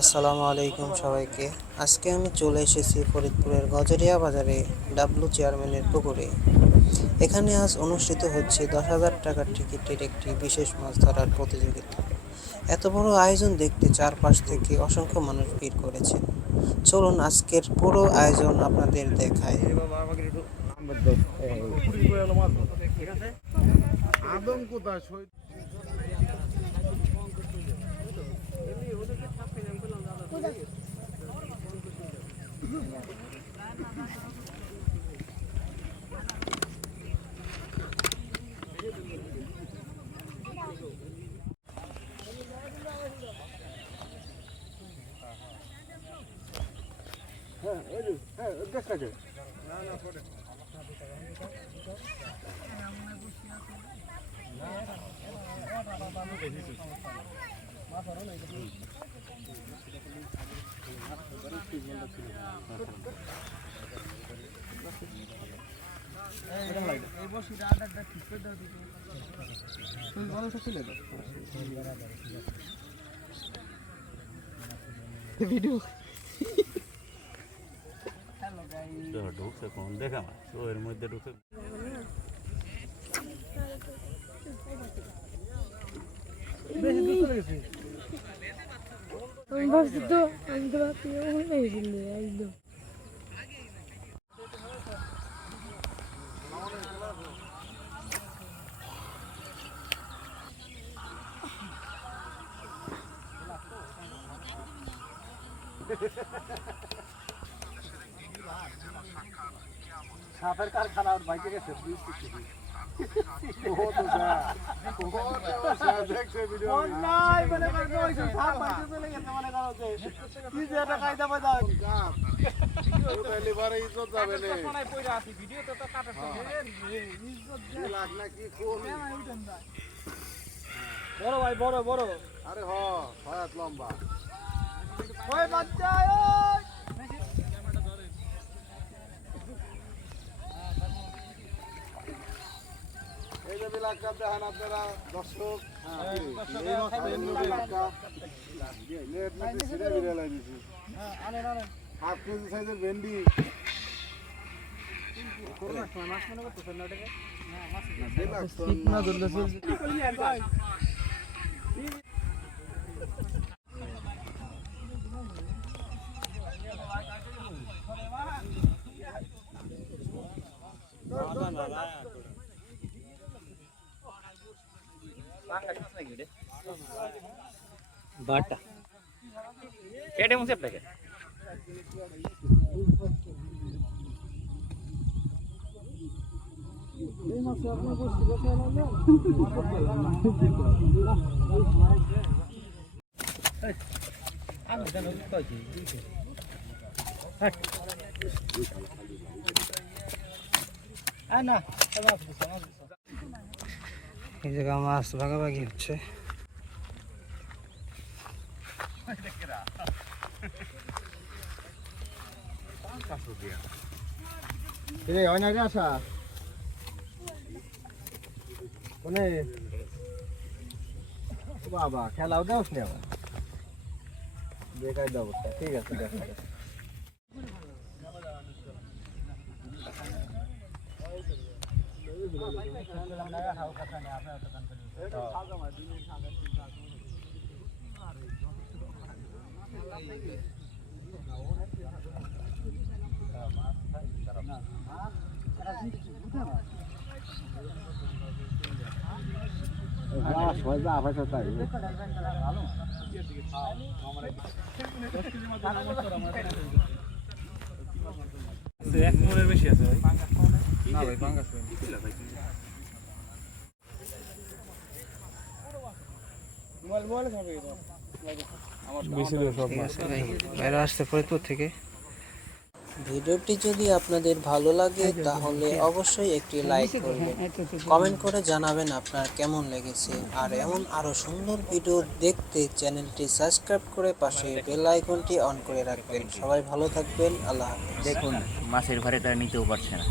আসসালামু আলাইকুম সবাইকে। আজকে আমি চলে এসেছি ফরিদপুরের গজরিয়া বাজারে ডাব্লু চেয়ারম্যানের পুকুরে। এখানে আজ অনুষ্ঠিত হচ্ছে 10,000 টাকার টিকিটের একটি বিশেষ মাছ ধরার প্রতিযোগিতা। এত বড় আয়োজন দেখতে চারপাশ থেকে অসংখ্য মানুষ ভিড় করেছেন। চলুন আজকের পুরো আয়োজন আপনাদের দেখায়। ঢুকছে কোন দেখা না তো এর মধ্যে ঢুকে আমি ভাবছি তো আমি তো ভাবছি একদম সাপের কারখানা ওর বাইকে গেছে বড় ভাই বড় বড় আরে হাত লম্বা ওই বাচ্চা এই যে বিলাকা দেখেন আপনারা দর্শক হাফ কেজি সাইজের ভেন্ডি বাটা কেটে মুছে আপনাকে এই জায়গা মাছ ভাগাভাগি হচ্ছে। আসা কোনে বাবা খেলাও দেওস নি আবার বেকার অবস্থা। ঠিক আছে দেখা এক মনের বেশি আছে ভাই না ভাই পাঙ্গাস বাইরে আসছে ফরিদপুর থেকে। ভিডিওটি যদি আপনাদের ভালো লাগে তাহলে অবশ্যই একটি লাইক করবেন, কমেন্ট করে জানাবেন আপনার কেমন লেগেছে। আর এমন আরো সুন্দর ভিডিও দেখতে চ্যানেলটি সাবস্ক্রাইব করে পাশে বেল আইকনটি অন করে রাখবেন। সবাই ভালো থাকবেন, আল্লাহ হাফেজ। দেখুন মাছের ঘরে তারা নিতেও পারছে না।